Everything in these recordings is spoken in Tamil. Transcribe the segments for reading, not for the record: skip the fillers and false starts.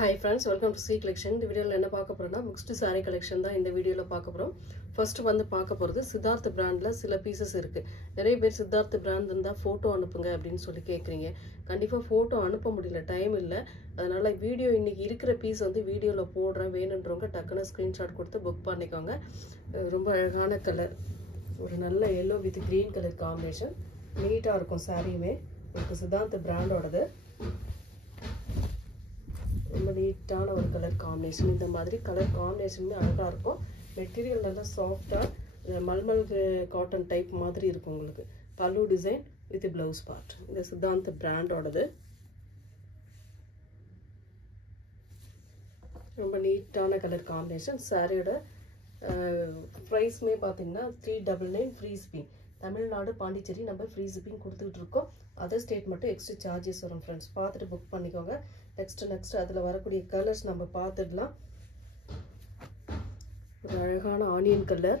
Hi friends, welcome to C collection. இந்த வீடியோல என்ன பார்க்க போறோம்னா mixed saree collection தான் இந்த வீடியோல பார்க்க போறோம். ஃபர்ஸ்ட் வந்து பார்க்க போறது சித்தார்த் பிராண்ட்ல சில பீசஸ் இருக்கு. நிறைய பேர் சித்தார்த் பிராண்ட் இருந்தா போட்டோ அனுப்புங்க அப்படினு சொல்லி கேக்குறீங்க. கண்டிப்பா போட்டோ அனுப்ப முடியல, டைம் இல்ல. அதனால வீடியோ இன்னைக்கு இருக்கிற பீஸ் வந்து வீடியோல போடுறேன். வேணும்ன்றவங்க டக்குன ஸ்கிரீன்ஷாட் கொடுத்து புக் பண்ணிக்கோங்க. ரொம்ப அழகான கலர். ஒரு நல்ல yellow with green color combination. நீட்டா இருக்கும் சாரியுமே. இது சித்தார்த் பிராண்டோடது. ரொம்ப நீட்டான ஒரு கலர் காம்பினேஷன். இந்த மாதிரி கலர் காம்பினேஷனுமே அழகா இருக்கும். மெட்டீரியல் நல்லா சாஃப்டா மல்மல் காட்டன் டைப் மாதிரி இருக்கும் உங்களுக்கு. பல்லு டிசைன் வித் ப்ளவுஸ் பார்ட். இந்த சித்தார்த் பிராண்டோடது. ரொம்ப நீட்டான கலர் காம்பினேஷன். சாரியோட ப்ரைஸ்மே பார்த்தீங்கன்னா 399 ஃப்ரீ ஷிப்பிங். தமிழ்நாடு பாண்டிச்சேரி நம்ம ஃப்ரீ ஷிப்பிங் கொடுத்துட்டு இருக்கோம். அதர் ஸ்டேட் மட்டும் எக்ஸ்ட்ரா சார்ஜஸ் வரும் ஃப்ரெண்ட்ஸ். பார்த்துட்டு புக் பண்ணிக்கோங்க. நெக்ஸ்ட் அதில் வரக்கூடிய கலர்ஸ் நம்ம பார்த்துடலாம். ஒரு அழகான ஆனியன் கலர்,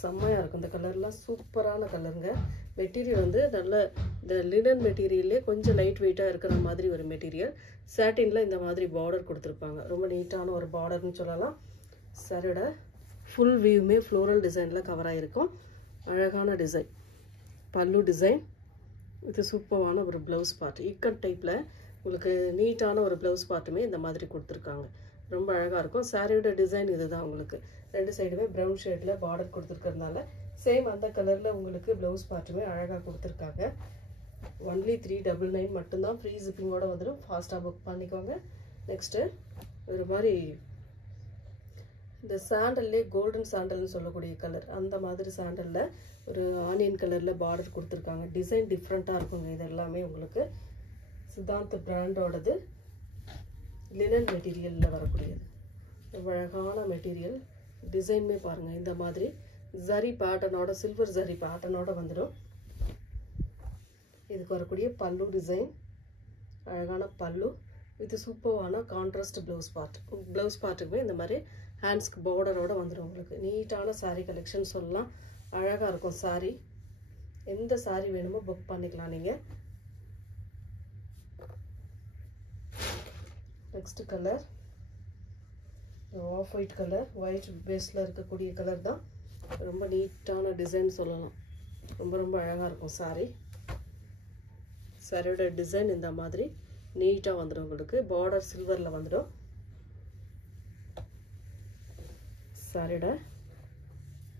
செம்மையாக இருக்கும். இந்த கலர்லாம் சூப்பரான கலருங்க. மெட்டீரியல் வந்து நல்ல இந்த லினன் மெட்டீரியல்லே கொஞ்சம் லைட் வெயிட்டாக இருக்கிற மாதிரி ஒரு மெட்டீரியல். சாட்டினில் இந்த மாதிரி பார்டர் கொடுத்துருப்பாங்க. ரொம்ப நீட்டான ஒரு பார்டர்னு சொல்லலாம். சாரியோட ஃபுல் வியூமே ஃப்ளோரல் டிசைனில் கவர் ஆகிருக்கும். அழகான டிசைன். பல்லு டிசைன். இது சூப்பரான ஒரு ப்ளவுஸ் பார்ட். இக்கட் டைப்பில் உங்களுக்கு நீட்டான ஒரு ப்ளவுஸ் பார்ட்டுமே இந்த மாதிரி கொடுத்துருக்காங்க. ரொம்ப அழகாக இருக்கும். சாரியோட டிசைன் இதுதான் உங்களுக்கு. ரெண்டு சைடுமே ப்ரௌன் ஷேடில் பார்டர் கொடுத்துருக்கறதுனால சேம் அந்த கலரில் உங்களுக்கு ப்ளவுஸ் பார்ட்டுமே அழகாக கொடுத்துருக்காங்க. ஒன்லி 399 மட்டும்தான். ஃப்ரீ ஷிப்பிங்கோடு வந்துடும். ஃபாஸ்ட்டாக புக் பண்ணிக்கோங்க. நெக்ஸ்ட்டு ஒரு மாதிரி இந்த சாண்டல்லே கோல்டன் சாண்டல்னு சொல்லக்கூடிய கலர், அந்த மாதிரி சாண்டலில் ஒரு ஆனியன் கலரில் பார்டர் கொடுத்துருக்காங்க. டிசைன் டிஃப்ரெண்ட்டாக இருக்குங்க. இது எல்லாமே உங்களுக்கு சித்தார்த் பிராண்டோடது. லினன் மெட்டீரியலில் வரக்கூடியது. ரொம்ப அழகான மெட்டீரியல். டிசைனுமே பாருங்கள். இந்த மாதிரி ஜரி பேட்டர்னோட, சில்வர் ஜரி பேட்டர்னோட வந்துடும். இதுக்கு வரக்கூடிய பல்லு டிசைன். அழகான பல்லு. இது சூப்பரான கான்ட்ராஸ்ட் ப்ளவுஸ் பார்ட். ப்ளவுஸ் பார்ட்டுக்குமே இந்த மாதிரி ஹேண்ட்ஸ்க்கு பார்டரோட வந்துடும் உங்களுக்கு. நீட்டான சாரீ கலெக்ஷன் சொல்லலாம். அழகாக இருக்கும் சாரீ. எந்த சாரீ வேணுமோ புக் பண்ணிக்கலாம் நீங்கள். Next colour of white colour. White பேஸில் இருக்கக்கூடிய கலர் தான். ரொம்ப நீட்டான டிசைன் சொல்லலாம். ரொம்ப ரொம்ப அழகாக இருக்கும் சாரீ. சாரியோட டிசைன் இந்த மாதிரி நீட்டாக வந்துடும் உங்களுக்கு. பார்டர் சில்வரில் வந்துடும். சாரியோட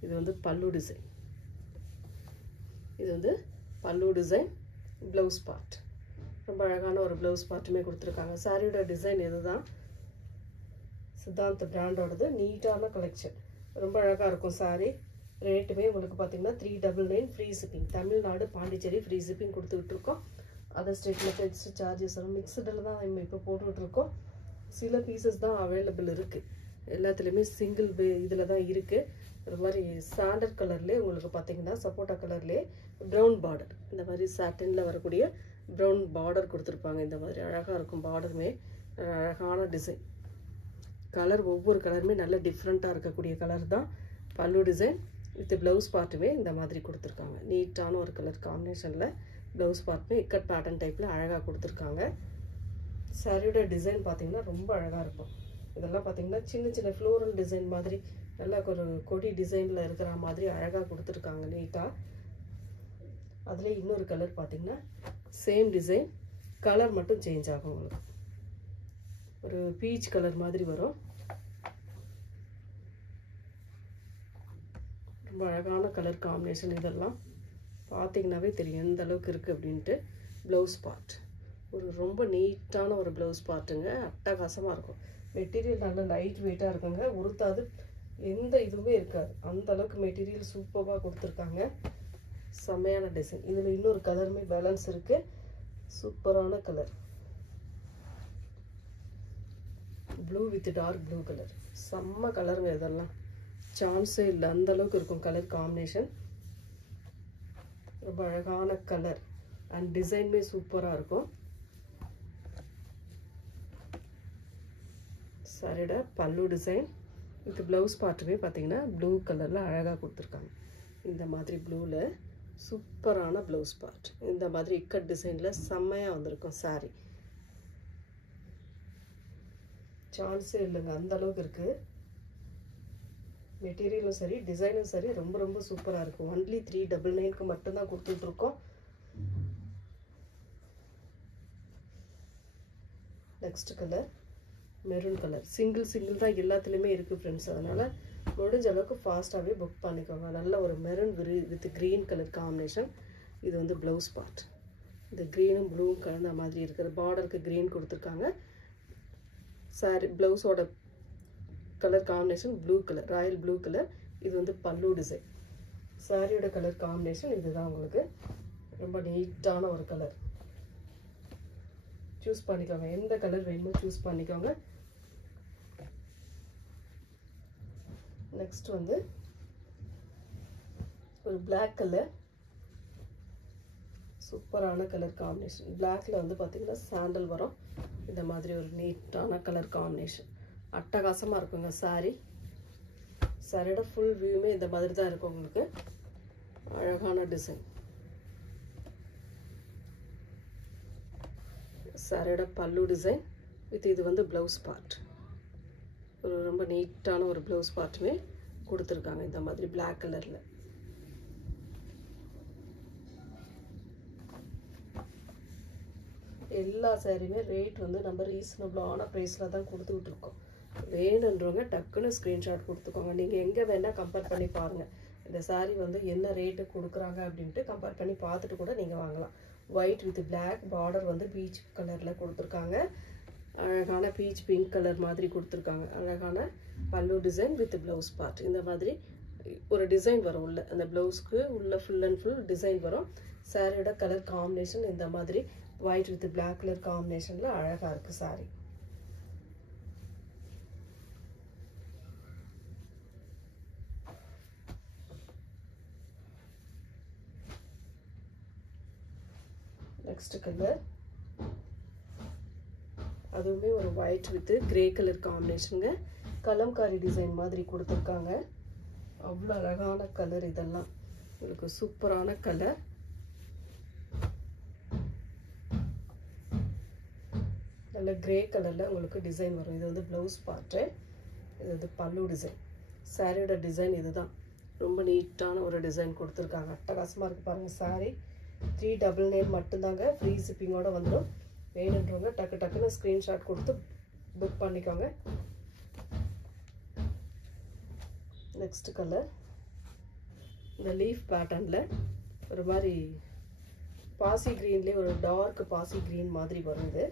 இது வந்து பல்லு டிசைன். இது வந்து பல்லு டிசைன், ப்ளவுஸ் பார்ட். ரொம்ப அழகான ஒரு ப்ளவுஸ் பார்ட்டுமே கொடுத்துருக்காங்க. சாரியோட டிசைன் இதுதான். சித்தார்த் பிராண்டோடது. நீட்டான கலெக்ஷன். ரொம்ப அழகாக இருக்கும் சாரி. ரேட்டுமே உங்களுக்கு பார்த்தீங்கன்னா 399 free shipping. Tamil Nadu Pondicherry free shipping கொடுத்துட்ருக்கோம். அதர் ஸ்டேட்டில் எக்ஸ்ட்ரா சார்ஜஸ் வரும். மிக்சடில் தான் நம்ம இப்போ போட்டுட்ருக்கோம். சில பீசஸ் தான் அவைலபிள் இருக்குது. எல்லாத்துலேயுமே சிங்கிள் இதில் தான் இருக்குது. ஒரு மாதிரி சாண்டல் கலர்லேயே உங்களுக்கு பார்த்தீங்கன்னா சப்போட்டா கலர்லேயே ப்ரௌன் பார்டர். இந்த மாதிரி சாட்டினில் வரக்கூடிய ப்ரௌன் பார்டர் கொடுத்துருப்பாங்க. இந்த மாதிரி அழகாக இருக்கும். பார்டருமே அழகான டிசைன். கலர் ஒவ்வொரு கலருமே நல்ல டிஃப்ரெண்ட்டாக இருக்கக்கூடிய கலர் தான். பல்லு டிசைன் வித் ப்ளவுஸ் பார்ட்டுமே இந்த மாதிரி கொடுத்துருக்காங்க. நீட்டான ஒரு கலர் காம்பினேஷனில் ப்ளவுஸ் பார்ட்டுமே இக்கட் பேட்டர்ன் டைப்பில் அழகாக கொடுத்துருக்காங்க. சாரியோட டிசைன் பார்த்தீங்கன்னா ரொம்ப அழகாக இருக்கும். இதெல்லாம் பார்த்தீங்கன்னா சின்ன சின்ன ஃப்ளோரல் டிசைன் மாதிரி நல்லா ஒரு கொடி டிசைனில் இருக்கிற மாதிரி அழகாக கொடுத்துருக்காங்க நீட்டாக. அதில் இன்னொரு கலர் பார்த்தீங்கன்னா சேம் டிசைன், கலர் மட்டும் சேஞ்ச் ஆகும் உங்களுக்கு. ஒரு பீச் கலர் மாதிரி வரும். ரொம்ப அழகான கலர் காம்பினேஷன். இதெல்லாம் பார்த்தீங்கன்னாவே தெரியும் எந்த அளவுக்கு இருக்குது அப்படின்ட்டு. ப்ளவுஸ் பார்ட் ஒரு ரொம்ப நீட்டான ஒரு ப்ளவுஸ் பார்ட்டுங்க. அட்டகாசமாக இருக்கும். மெட்டீரியல் நல்ல லைட் வெயிட்டாக இருக்குங்க. உருத்தாது, எந்த இதுவுமே இருக்காது. அந்த அளவுக்கு மெட்டீரியல் சூப்பராக கொடுத்துருக்காங்க. செம்மையான டிசைன். இதில் இன்னொரு கலருமே பேலன்ஸ் இருக்குது. சூப்பரான colour. Blue with dark blue colour. செம்ம கலருங்க. இதெல்லாம் சான்ஸே இல்லை. அந்த அளவுக்கு இருக்கும் கலர் காம்பினேஷன். ரொம்ப அழகான கலர் அண்ட் டிசைனுமே சூப்பராக இருக்கும். சாரியோட பல்லு டிசைன் வித் ப்ளவுஸ் பார்ட்டுமே பார்த்தீங்கன்னா ப்ளூ கலரில் அழகாக கொடுத்துருக்காங்க. இந்த மாதிரி ப்ளூவில் சூப்பரான ப்ளவுஸ் பார்ட். இந்த மாதிரி இக்கட் டிசைனில் செம்மையாக வந்திருக்கும் சாரி. சான்ஸே இல்லைங்க, அந்த அளவுக்கு இருக்குது. மெட்டீரியலும் சரி டிசைனும் சரி ரொம்ப ரொம்ப சூப்பராக இருக்கும். ஒன்லி 399க்கு மட்டும்தான் கொடுத்துட்ருக்கோம். Next colour maroon colour. Single தான் எல்லாத்துலேயுமே இருக்குது ஃப்ரெண்ட்ஸ். அதனால் முடிஞ்ச அளவுக்கு ஃபாஸ்ட்டாகவே புக் பண்ணிக்கோங்க. நல்ல ஒரு maroon with green colour combination. இது வந்து ப்ளவுஸ் பார்ட். இந்த க்ரீனும் ப்ளூவும் கலந்த மாதிரி இருக்கிற பார்டருக்கு க்ரீன் கொடுத்துருக்காங்க. சாரி ப்ளவுஸோட colour combination blue colour, Royal blue colour. இது வந்து பல்லு டிசைன். சாரியோட கலர் காம்பினேஷன் இதுதான். உங்களுக்கு ரொம்ப நீட்டான ஒரு கலர். சூஸ் பண்ணிக்கோங்க, எந்த கலர் வேணுமோ சூஸ் பண்ணிக்கோங்க. நெக்ஸ்ட் வந்து ஒரு பிளாக் கலர், சூப்பரான கலர் காம்பினேஷன். பிளாக்ல வந்து பார்த்தீங்கன்னா சாண்டல் வரும். இந்த மாதிரி ஒரு நீட்டான கலர் காம்பினேஷன் அட்டகாசமாக இருக்குங்க. சாரியோட ஃபுல் வியூமே இந்த மாதிரி தான் இருக்கும். உங்களுக்கு அழகான டிசைன். சாரியோட பல்லு டிசைன் வித் இது வந்து ப்ளவுஸ் பார்ட். ஒரு ரொம்ப நீட்டான ஒரு ப்ளவுஸ் பார்ட்டுமே கொடுத்துருக்காங்க இந்த மாதிரி பிளாக் கலரில். எல்லா சாரியுமே ரேட் வந்து நம்ம ரீசனபிளான ப்ரைஸில் தான் கொடுத்துக்கிட்டு இருக்கோம். வேணுன்றவங்க டக்குன்னு ஸ்க்ரீன்ஷாட் கொடுத்துக்கோங்க. நீங்கள் எங்கே வேணால் கம்பேர் பண்ணி பாருங்கள். இந்த சாரீ வந்து என்ன ரேட்டு கொடுக்குறாங்க அப்படின்ட்டு கம்பேர் பண்ணி பார்த்துட்டு கூட நீங்கள் வாங்கலாம். ஒயிட் வித் பிளாக் பார்டர் வந்து பீச் கலரில் கொடுத்துருக்காங்க. அழகான பீச் பிங்க் கலர் மாதிரி கொடுத்துருக்காங்க. அழகான பல்லு டிசைன் வித் ப்ளவுஸ் பார்ட். இந்த மாதிரி ஒரு டிசைன் வரும் உள்ள. அந்த ப்ளவுஸ்க்கு உள்ள ஃபுல் அண்ட் ஃபுல் டிசைன் வரும். சாரியோட கலர் காம்பினேஷன் இந்த மாதிரி ஒயிட் வித் பிளாக் கலர் காம்பினேஷனில் அழகாக இருக்குது சாரீ. நெக்ஸ்ட் கலர் அதுவுமே ஒரு ஒயிட் வித் கிரே கலர் காம்பினேஷனுங்க. கலம்காரி டிசைன் மாதிரி கொடுத்துருக்காங்க. அவ்வளோ அழகான கலர். இதெல்லாம் உங்களுக்கு சூப்பரான கலர். நல்ல கிரே கலரில் உங்களுக்கு டிசைன் வரும். இது வந்து ப்ளவுஸ் பார்ட்டு. இது வந்து பல்லு டிசைன். சாரியோட டிசைன் இதுதான். ரொம்ப நீட்டான ஒரு டிசைன் கொடுத்துருக்காங்க. அட்டகாசமாக இருக்குது பாருங்கள். சாரி 399 மட்டும்தாங்க. ஃப்ரீ ஷிப்பிங்கோடு வந்துடும். வேணுன்றவங்க டக்குன்னு ஸ்க்ரீன்ஷாட் கொடுத்து புக் பண்ணிக்கோங்க. நெக்ஸ்ட் கலர் இந்த லீஃப் பேட்டர்னில் ஒரு மாதிரி பாசி க்ரீன்லேயே ஒரு டார்க் பாசி க்ரீன் மாதிரி வரும். இது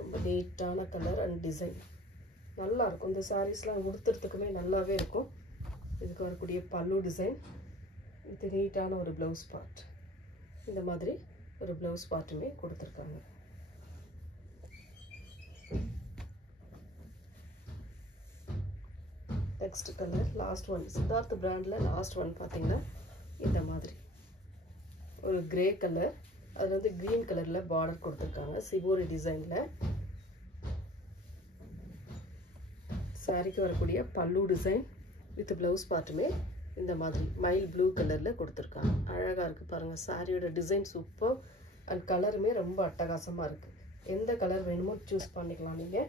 ரொம்ப நீட்டான கலர் அண்ட் டிசைன். நல்லா இருக்கும். இந்த சாரீஸ்லாம் உடுத்துறதுக்குமே நல்லாவே இருக்கும். இதுக்கு வரக்கூடிய பல்லு டிசைன் இது நீட்டான ஒரு ப்ளவுஸ் பார்ட். இந்த மாதிரி ஒரு ப்ளவுஸ் பார்ட்டுமே கொடுத்துருக்காங்க. Next colour last one. Siddharth பிராண்டில் லாஸ்ட் ஒன் பார்த்தீங்கன்னா இந்த மாதிரி ஒரு கிரே கலர். அதில் வந்து க்ரீன் கலரில் பார்டர் கொடுத்துருக்காங்க சிவோரி டிசைனில். சாரிக்கு வரக்கூடிய பல்லு டிசைன் வித் ப்ளவுஸ் பார்ட்டுமே இந்த மாதிரி மைல் ப்ளூ கலரில் கொடுத்துருக்காங்க. அழகாக இருக்குது பாருங்கள். சாரியோட டிசைன் சூப்பர் அண்ட் கலருமே ரொம்ப அட்டகாசமாக இருக்குது. எந்த கலர் வேணுமோ சூஸ் பண்ணிக்கலாம் நீங்கள்.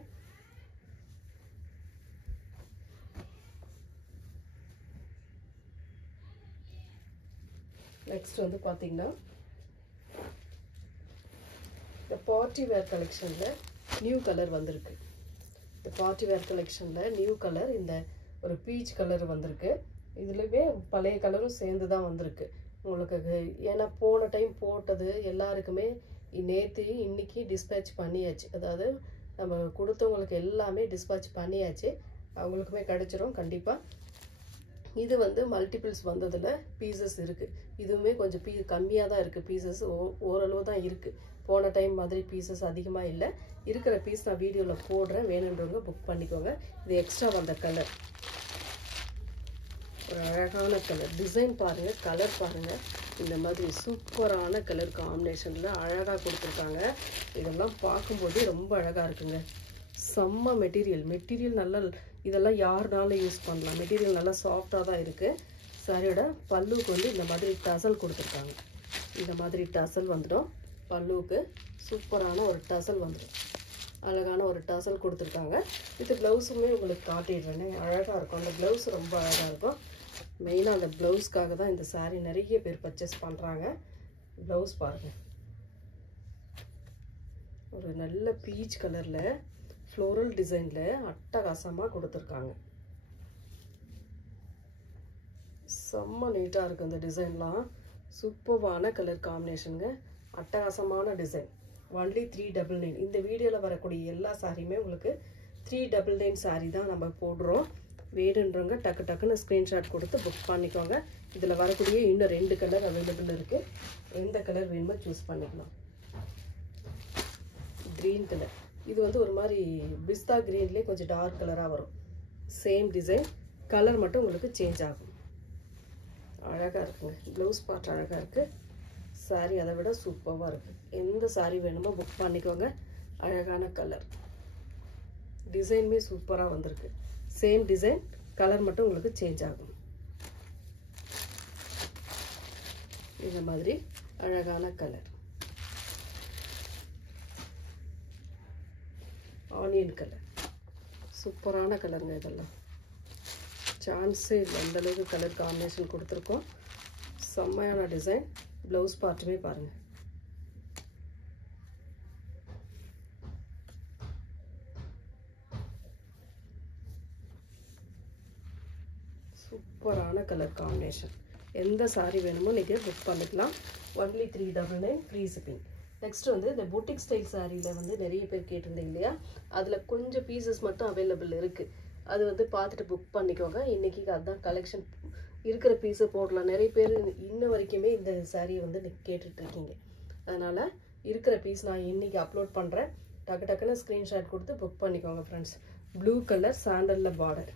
நெக்ஸ்ட் வந்து பார்த்தீங்கன்னா இந்த பார்ட்டி வேர் கலெக்ஷனில் நியூ கலர் வந்திருக்கு. இந்த பார்ட்டி வேர் கலெக்ஷனில் நியூ கலர் இந்த ஒரு பீச் கலர் வந்திருக்கு. இதுலேயுமே பழைய கலரும் சேர்ந்து தான் வந்திருக்கு உங்களுக்கு. ஏன்னா போன டைம் போட்டது எல்லாருக்குமே நேற்று இன்னைக்கு டிஸ்பேச் பண்ணியாச்சு. அதாவது நம்ம கொடுத்தவங்களுக்கு எல்லாமே டிஸ்பேச் பண்ணியாச்சு. அவங்களுக்குமே கிடச்சிரும் கண்டிப்பாக. இது வந்து மல்டிபிள்ஸ் வந்ததில் பீசஸ் இருக்குது. இதுவுமே கொஞ்சம் கம்மியாக தான் இருக்குது. பீசஸ் ஓரளவு தான் இருக்குது. போன டைம் மாதிரி பீசஸ் அதிகமாக இல்லை. இருக்கிற பீஸ் நான் வீடியோவில் போடுறேன். வேணுன்றவங்க புக் பண்ணிக்கோங்க. இது எக்ஸ்ட்ரா வந்த கலர். ஒரு அழகான கலர். டிசைன் பாருங்கள், கலர் பாருங்கள். இந்த மாதிரி சூப்பரான கலர் காம்பினேஷனில் அழகாக கொடுத்துருக்காங்க. இதெல்லாம் பார்க்கும்போது ரொம்ப அழகாக இருக்குங்க. செம்ம மெட்டீரியல் நல்லா. இதெல்லாம் யாருனாலும் யூஸ் பண்ணலாம். மெட்டீரியல் நல்லா சாஃப்டாக தான் இருக்குது. சாரியோட பல்லுக்கு வந்து இந்த மாதிரி டசல் கொடுத்துருக்காங்க. இந்த மாதிரி டசல் வந்துடும். பல்லுக்கு சூப்பரான ஒரு டசல் வந்துடும். அழகான ஒரு டசல் கொடுத்துருக்காங்க. இது ப்ளவுஸுமே உங்களுக்கு காட்டிடுறேனே, அழகாக இருக்கும். அந்த ப்ளவுஸ் ரொம்ப அழகாக இருக்கும். மெயினாக அந்த ப்ளவுஸ்க்காக தான் இந்த சாரீ நிறைய பேர் பர்ச்சேஸ் பண்ணுறாங்க. ப்ளவுஸ் பாருங்கள், ஒரு நல்ல பீச் கலரில் ஃப்ளோரல் டிசைனில் அட்டகாசமாக கொடுத்துருக்காங்க. செம்ம நீட்டாக இருக்குது இந்த டிசைன்லாம். சூப்பர்வான கலர் காம்பினேஷனுங்க, அட்டகாசமான டிசைன். ஒன்லி 399. இந்த வீடியோவில் வரக்கூடிய எல்லா சாரியுமே உங்களுக்கு 399 சாரீ தான் நம்ம போடுறோம். வேணுன்றவங்க டக்கு டக்குன்னு ஸ்க்ரீன்ஷாட் கொடுத்து புக் பண்ணிக்கோங்க. இதில் வரக்கூடிய இன்னும் 2 கலர் அவைலபிள் இருக்குது. எந்த கலர் வேணுமோ சூஸ் பண்ணிக்கலாம். க்ரீன் கலர், இது வந்து ஒரு மாதிரி பிஸ்தா க்ரீன்லேயே கொஞ்சம் டார்க் கலராக வரும். சேம் டிசைன், கலர் மட்டும் உங்களுக்கு சேஞ்ச் ஆகும். அழகாக இருக்குங்க. ப்ளவுஸ் பார்ட் அழகாக இருக்குது. சாரீ அதை விட சூப்பராக இருக்குது. எந்த சாரீ வேணுமோ புக் பண்ணிக்கோங்க. அழகான கலர், டிசைனுமே சூப்பராக வந்திருக்கு. சேம் டிசைன், கலர் மட்டும் உங்களுக்கு சேஞ்ச் ஆகும். இந்த மாதிரி அழகான கலர், ஆனியன் கலர், சூப்பரான கலருங்க. இதெல்லாம் சான்ஸே இல்லை, அந்தளவுக்கு கலர் காம்பினேஷன் கொடுத்துருக்கோம். செம்மையான டிசைன். ப்ளவுஸ் பார்ட்டுமே பாருங்கள். சூப்பரான கலர் காம்பினேஷன். எந்த சாரீ வேணுமோ நீங்கள் புக் பண்ணிக்கலாம். Only 399 free shipping. நெக்ஸ்ட் வந்து இந்த புட்டிக் ஸ்டைல் சாரியில் வந்து நிறைய பேர் கேட்டிருந்தீங்க இல்லையா, அதில் கொஞ்சம் பீசஸ் மட்டும் அவைலபிள் இருக்குது. அது வந்து பார்த்துட்டு புக் பண்ணிக்கோங்க. இன்றைக்கி அதுதான் கலெக்ஷன். இருக்கிற பீஸை போடலாம். நிறைய பேர் இன்ன வரைக்குமே இந்த சாரியை வந்து கேட்டுட்ருக்கீங்க. அதனால் இருக்கிற பீஸ் நான் இன்றைக்கி அப்லோட் பண்ணுறேன். டக்கு டக்குன்னு ஸ்க்ரீன்ஷாட் கொடுத்து புக் பண்ணிக்கோங்க ஃப்ரெண்ட்ஸ். ப்ளூ கலர் சாண்டலில் பார்டர்,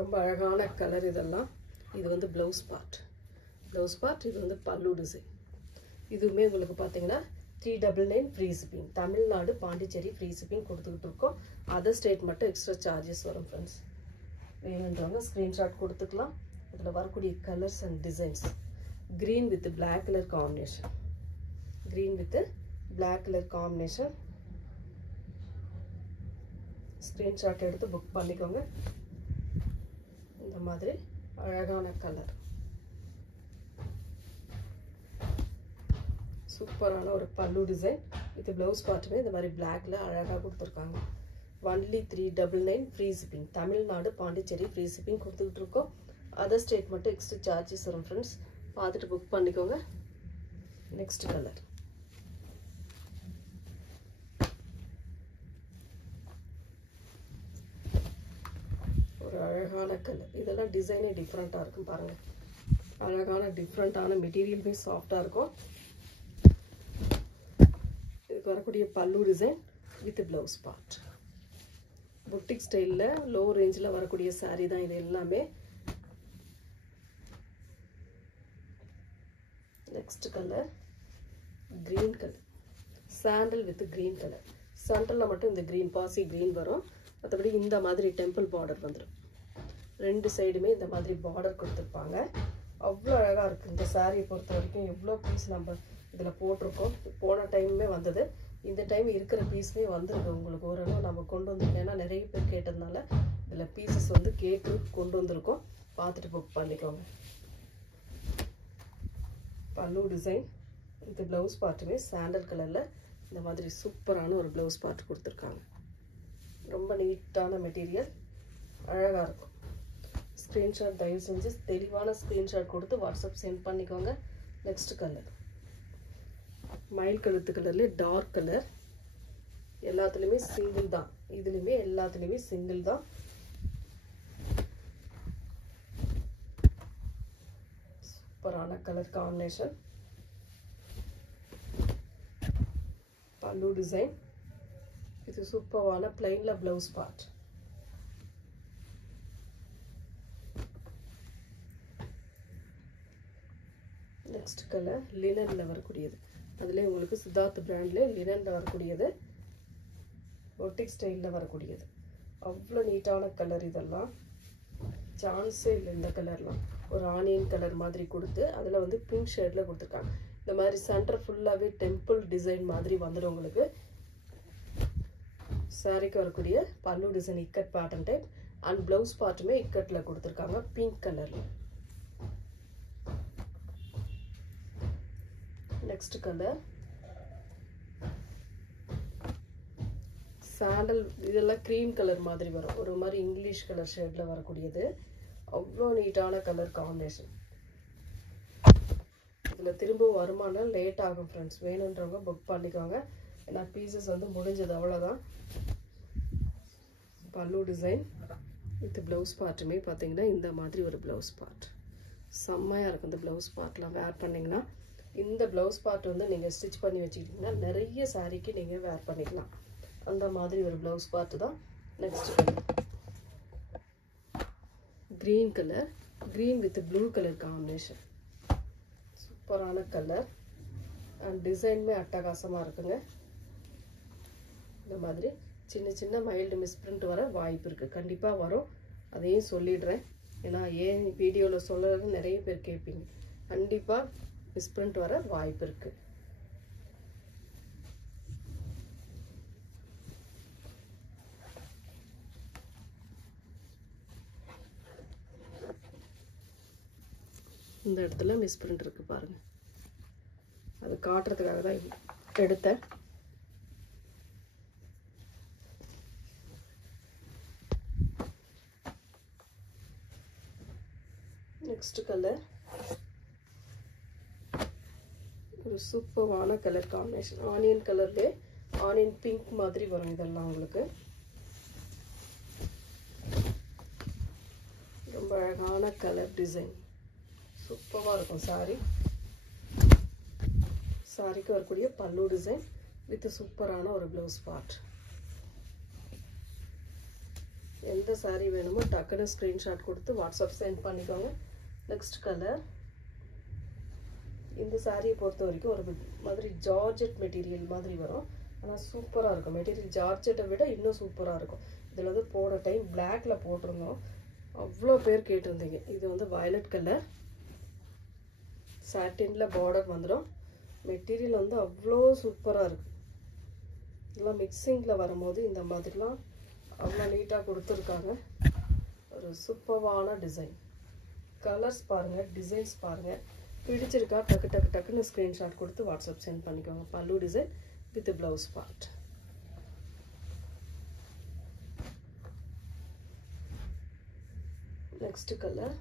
ரொம்ப அழகான கலர் இதெல்லாம். இது வந்து ப்ளவுஸ் பார்ட். இது வந்து பல்லு டிசைன். இதுவுமே உங்களுக்கு பார்த்தீங்கன்னா 399 free shipping. Tamil Nadu, Pondicherry free shipping கொடுத்துக்கிட்டு இருக்கோம். அதர் ஸ்டேட் மட்டும் எக்ஸ்ட்ரா சார்ஜஸ் வரும் ஃப்ரெண்ட்ஸ். வேணுன்றவங்க ஸ்க்ரீன்ஷாட் கொடுத்துக்கலாம். இதில் வரக்கூடிய colours and designs. Green with black colour combination. Screenshot எடுத்து புக் பண்ணிக்கோங்க. இந்த மாதிரி அழகான கலர், சூப்பரான ஒரு பல்லு டிசைன். இது ப்ளவுஸ் பார்ட்டுமே இந்த மாதிரி பிளாக்ல அழகாக கொடுத்துருக்காங்க. Only 399 free shipping. Tamil Nadu, Pondicherry free shipping கொடுத்துக்கிட்டு இருக்கோம். அதர் ஸ்டேட் மட்டும் எக்ஸ்ட்ரா சார்ஜஸ் வரும் ஃப்ரெண்ட்ஸ். பார்த்துட்டு புக் பண்ணிக்கோங்க. நெக்ஸ்ட் கலர், ஒரு அழகான கலர். இதெல்லாம் டிசைனே டிஃப்ரெண்ட்டாக இருக்கும் பாருங்கள். அழகான டிஃப்ரெண்ட்டான மெட்டீரியலுமே சாஃப்டாக இருக்கும். இதுக்கு வரக்கூடிய pallu design with blouse part. Boutique ஸ்டைலில் லோ ரேஞ்சில் வரக்கூடிய சாரீ தான் இது எல்லாமே. Next colour green colour, sandal with green colour. சென்டரில் மட்டும் இந்த க்ரீன், பாசி க்ரீன் வரும். மற்றபடி இந்த மாதிரி டெம்பிள் பார்டர் வந்துடும். 2 சைடுமே இந்த மாதிரி பார்டர் கொடுத்துருப்பாங்க. அவ்வளோ அழகாக இருக்குது. இந்த சாரியை பொறுத்த வரைக்கும் எவ்வளோ பீஸ் நம்ம இதில் போட்டிருக்கோம். போன டைமுமே வந்தது, இந்த டைம் இருக்கிற பீஸுமே வந்துருக்கு. உங்களுக்கு ஓரளவு நம்ம கொண்டு வந்திருக்கோம். ஏன்னா நிறைய பேர் கேட்டதுனால இதில் பீசஸ் வந்து கேட்டு கொண்டு வந்திருக்கோம். பார்த்துட்டு புக் பண்ணிக்கோங்க. பல்லு டிசைன். இது ப்ளவுஸ் பார்ட்டுமே சாண்டல் கலரில் இந்த மாதிரி சூப்பரான ஒரு ப்ளவுஸ் பார்ட் கொடுத்துருக்காங்க. ரொம்ப நீட்டான மெட்டீரியல், அழகாக இருக்கும். ஸ்க்ரீன்ஷாட் தயவு செஞ்சு தெளிவான ஸ்க்ரீன்ஷாட் கொடுத்து வாட்ஸ்அப் சென்ட் பண்ணிக்கோங்க. நெக்ஸ்ட் கலர் மயில் கழுத்து கலர்லேயே டார்க் கலர். எல்லாத்துலேயுமே சிங்கிள் தான். இதுலேயுமே எல்லாத்துலேயுமே சிங்கிள் தான். சூப்பரான கலர் காம்பினேஷன். பல்லு டிசைன். இது சூப்பரான பிளைன்ல ப்ளவுஸ் பார்ட். நெக்ஸ்ட் கலர் லினனில் வரக்கூடியது. அதுலேயே உங்களுக்கு சித்தார்த் பிராண்ட்லேயே லினனில் வரக்கூடியது, பொட்டிக் ஸ்டைலில் வரக்கூடியது. அவ்வளோ நீட்டான கலர். இதெல்லாம் சான்ஸே இல்லை. இந்த கலர்லாம் ஒரு ஆனியன் கலர் மாதிரி கொடுத்து அதில் வந்து பிங்க் ஷேடில் கொடுத்துருக்காங்க. இந்த மாதிரி சென்டர் ஃபுல்லாகவே டெம்பிள் டிசைன் மாதிரி வந்துடும் உங்களுக்கு. சாரிக்கு வரக்கூடிய pallu design ikat pattern type and blouse பார்ட்டுமே இக்கட்டில் கொடுத்துருக்காங்க பிங்க் கலரில். நெக்ஸ்ட் கலர் சாண்டல், இதெல்லாம் க்ரீம் கலர் மாதிரி வரும். ஒரு மாதிரி இங்கிலீஷ் கலர் ஷேடில் வரக்கூடியது. அவ்வளோ நீட்டான கலர் காம்பினேஷன். இதில் திரும்ப வருமானம் லேட் ஆகும் ஃப்ரெண்ட்ஸ். வேணுன்றவங்க புக் பண்ணிக்கோங்க. ஏன்னா பீசஸ் வந்து முடிஞ்சது, அவ்வளோதான். பல்லு டிசைன் வித் ப்ளவுஸ் பார்ட்டுமே பார்த்தீங்கன்னா இந்த மாதிரி ஒரு ப்ளவுஸ் பார்ட் செம்மையாக இருக்கும். இந்த ப்ளவுஸ் பார்ட்லாம் வேர் பண்ணிங்கன்னா, இந்த ப்ளவுஸ் பார்ட் வந்து நீங்கள் ஸ்டிச் பண்ணி வச்சுக்கிட்டிங்கன்னா நிறைய சாரீக்கு நீங்கள் வேர் பண்ணிக்கலாம். அந்த மாதிரி ஒரு ப்ளவுஸ் பார்ட் தான். Next green colour, green with blue colour combination. சூப்பரான கலர் அண்ட் டிசைனுமே அட்டகாசமாக இருக்குங்க. இந்த மாதிரி சின்ன சின்ன மைல்டு மிஸ்பிரிண்ட் வர வாய்ப்பு இருக்குது. கண்டிப்பாக வரும், அதையும் சொல்லிடுறேன். ஏன்னா ஏன் வீடியோவில் சொல்கிறது நிறைய பேர் கேட்பீங்க. கண்டிப்பாக மிஸ்பிரிண்ட் வர வாய்ப்பு இருக்குது. இந்த இடத்துல மிஸ்பிரிண்ட் இருக்குது பாருங்கள். அது காட்டுறதுக்காக தான் எடுத்தேன். நெக்ஸ்ட் கலர் ஒரு சூப்பரான கலர் காம்பினேஷன். ஆனியன் கலர்லேயே ஆனியன் பிங்க் மாதிரி வரும். இதெல்லாம் உங்களுக்கு ரொம்ப அழகான கலர் டிசைன். சூப்பராக இருக்கும் சாரி. சாரிக்கு வரக்கூடிய பல்லு டிசைன் வித் சூப்பரான ஒரு ப்ளவுஸ் பார்ட். எந்த சாரி வேணுமோ டக்குன்னு ஸ்க்ரீன்ஷாட் கொடுத்து வாட்ஸ்அப் சென்ட் பண்ணிக்கோங்க. Next colour. இந்த சாரியை பொறுத்த வரைக்கும் ஒரு மாதிரி ஜார்ஜெட் மெட்டீரியல் மாதிரி வரும். ஆனால் சூப்பராக இருக்கும். மெட்டீரியல் ஜார்ஜெட்டை விட இன்னும் சூப்பராக இருக்கும். இதில் வந்து போன டைம் பிளாக்ல போட்டிருந்தோம், அவ்வளோ பேர் கேட்டிருந்தீங்க. இது வந்து வயலட் கலர், சாட்டினில் பார்டர் வந்துடும். மெட்டீரியல் வந்து அவ்வளோ சூப்பராக இருக்குது. இதெல்லாம் மிக்சிங்கில் வரும்போது இந்த மாதிரிலாம் அவ்வளோ நீட்டாக கொடுத்துருக்காங்க. ஒரு சூப்பரான டிசைன். கலர்ஸ் பாருங்கள், டிசைன்ஸ் பாருங்கள். பிடிச்சிருக்கா டக்குன்னு ஸ்க்ரீன்ஷாட் கொடுத்து வாட்ஸ்அப் சென்ட் பண்ணிக்கோங்க. பல்லு design with blouse part. Next colour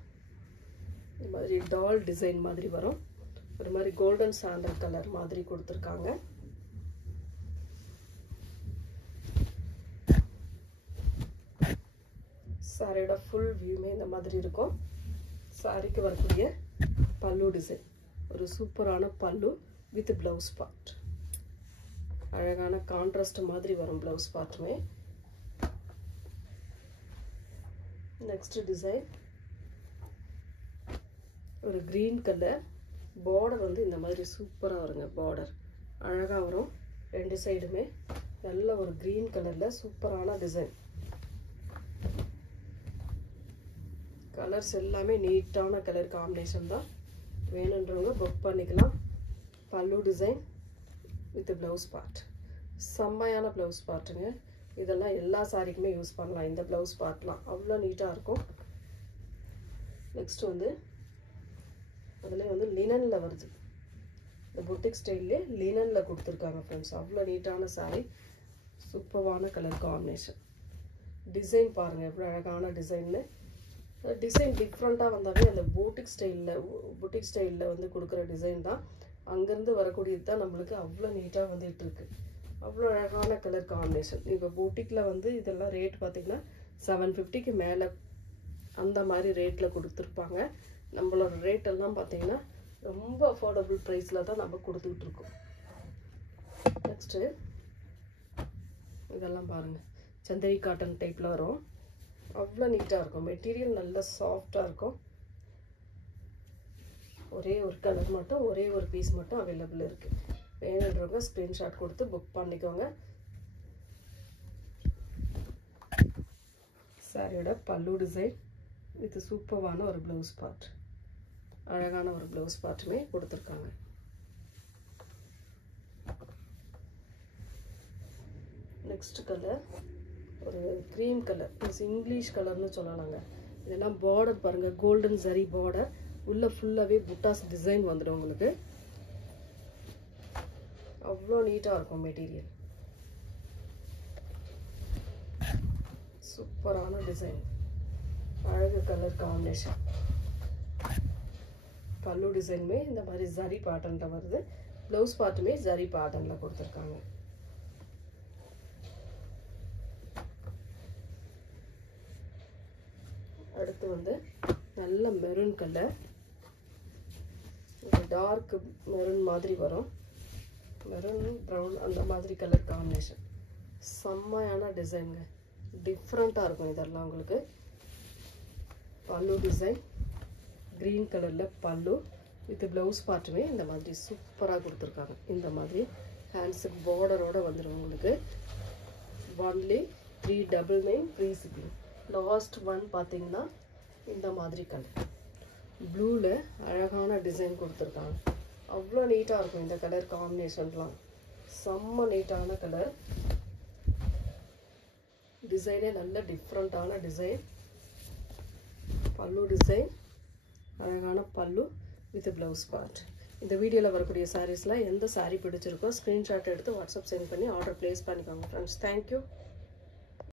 இந்த மாதிரி டால் டிசைன் மாதிரி வரும். ஒரு மாதிரி கோல்டன் சாண்டல் கலர் மாதிரி கொடுத்துருக்காங்க. சாரியோட ஃபுல் வியூமே இந்த மாதிரி இருக்கும். சாரிக்கு வரக்கூடிய பல்லு டிசைன் ஒரு சூப்பரான பல்லு வித் ப்ளவுஸ் பார்ட். அழகான கான்ட்ராஸ்ட் மாதிரி வரும் ப்ளவுஸ் பார்ட்டுமே. நெக்ஸ்ட் டிசைன் ஒரு க்ரீன் கலர். பார்டர் வந்து இந்த மாதிரி சூப்பராக வருங்க. பார்டர் அழகாக வரும். ரெண்டு சைடுமே நல்ல ஒரு க்ரீன் கலரில் சூப்பரான டிசைன். கலர்ஸ் எல்லாமே நீட்டான கலர் காம்பினேஷன் தான். வேணுன்றவங்க புக் பண்ணிக்கலாம். பல்லு டிசைன் வித் ப்ளவுஸ் பார்ட். செம்மையான ப்ளவுஸ் பார்ட்டுங்க. இதெல்லாம் எல்லா சாரிக்குமே யூஸ் பண்ணலாம். இந்த ப்ளவுஸ் பார்ட்லாம் அவ்வளோ நீட்டாக இருக்கும். நெக்ஸ்ட் வந்து அதில் வந்து லினனில் வருது. இந்த பொட்டிக் ஸ்டைல்லே லினனில் கொடுத்துருக்காங்க ஃப்ரெண்ட்ஸ். அவ்வளோ நீட்டான சாரி. சூப்பரான கலர் காம்பினேஷன். டிசைன் பாருங்கள் எவ்வளோ அழகான டிசைன்னு. டிசைன் டிஃப்ரெண்ட்டாக வந்தாவே அந்த பொட்டிக் ஸ்டைலில் வந்து கொடுக்குற டிசைன் தான். அங்கேருந்து வரக்கூடியது தான் நம்மளுக்கு அவ்வளோ நீட்டாக வந்துட்டு இருக்கு. அவ்வளோ அழகான கலர் காம்பினேஷன். இப்போ பொட்டிக்கில் வந்து இதெல்லாம் ரேட் பார்த்திங்கன்னா 750க்கு மேலே அந்த மாதிரி ரேட்டில் கொடுத்துருப்பாங்க. நம்மளோட ரேட்டெல்லாம் பார்த்திங்கன்னா ரொம்ப அஃபோர்டபுள் ப்ரைஸில் தான் நம்ம கொடுத்துட்ருக்கோம். நெக்ஸ்ட்டு இதெல்லாம் பாருங்கள், சந்தரி காட்டன் டைப்பில் வரும். அவ்வளோ நீட்டாக இருக்கும். மெட்டீரியல் நல்லா சாஃப்டாக இருக்கும். ஒரே ஒரு கலர் மட்டும், ஒரே ஒரு பீஸ் மட்டும் அவைலபிள் இருக்குது. வேணுன்றவங்க ஸ்க்ரீன்ஷாட் கொடுத்து புக் பண்ணிக்கோங்க. சாரியோட பல்லு டிசைன் வித் சூப்பரான ஒரு ப்ளவுஸ் பார்ட், அழகான ஒரு ப்ளவுஸ் பார்ட்டுமே கொடுத்துருக்காங்க. நெக்ஸ்ட் கலர் ஒரு க்ரீம் கலர், ப்ளஸ் இங்கிலீஷ் கலர்னு சொல்லலாங்க. இதெல்லாம் பார்டர் பாருங்கள், கோல்டன் ஜரி பார்டர், உள்ளே ஃபுல்லாகவே புட்டாஸ் டிசைன் வந்துடும் உங்களுக்கு. அவ்வளோ நீட்டாக இருக்கும் மெட்டீரியல். சூப்பரான டிசைன், அழகு கலர் காம்பினேஷன். பல்லு டிசைனுமே இந்த மாதிரி ஜரி பேட்டர்னில் வருது. ப்ளவுஸ் பார்ட்டுமே ஜரி பேட்டர்னில் கொடுத்துருக்காங்க. அடுத்து வந்து நல்ல மெரூன் கலர், டார்க் மெரூன் மாதிரி வரும், மெரூன் ப்ரௌன் அந்த மாதிரி கலர் காம்பினேஷன். செம்மையான டிசைனுங்க, டிஃப்ரெண்ட்டாக இருக்கும் இதெல்லாம் உங்களுக்கு. பல்லு டிசைன் க்ரீன் கலரில் பல்லு வித் ப்ளவுஸ் பார்ட்டுமே இந்த மாதிரி சூப்பராக கொடுத்துருக்காங்க. இந்த மாதிரி ஹேண்ட்ஸுக்கு பார்டரோடு வந்துடும் உங்களுக்கு. Only 399 free shipping. Last one பார்த்தீங்கன்னா இந்த மாதிரி கலர் ப்ளூவில் அழகான டிசைன் கொடுத்துருக்காங்க. அவ்வளோ நீட்டாக இருக்கும் இந்த கலர் காம்பினேஷன்லாம். செம்ம நீட்டான கலர் டிசைனே நல்ல டிஃப்ரெண்ட்டான டிசைன். பல்லு டிசைன், அழகான பல்லு வித் ப்ளவுஸ் பார்ட். இந்த வீடியோவில் வரக்கூடிய சாரீஸில் எந்த சாரீ பிடிச்சிருக்கோ ஸ்க்ரீன்ஷாட் எடுத்து வாட்ஸ்அப் சென்ட் பண்ணி ஆர்டர் ப்ளேஸ் பண்ணிக்கோங்க ஃப்ரெண்ட்ஸ். தேங்க்யூ.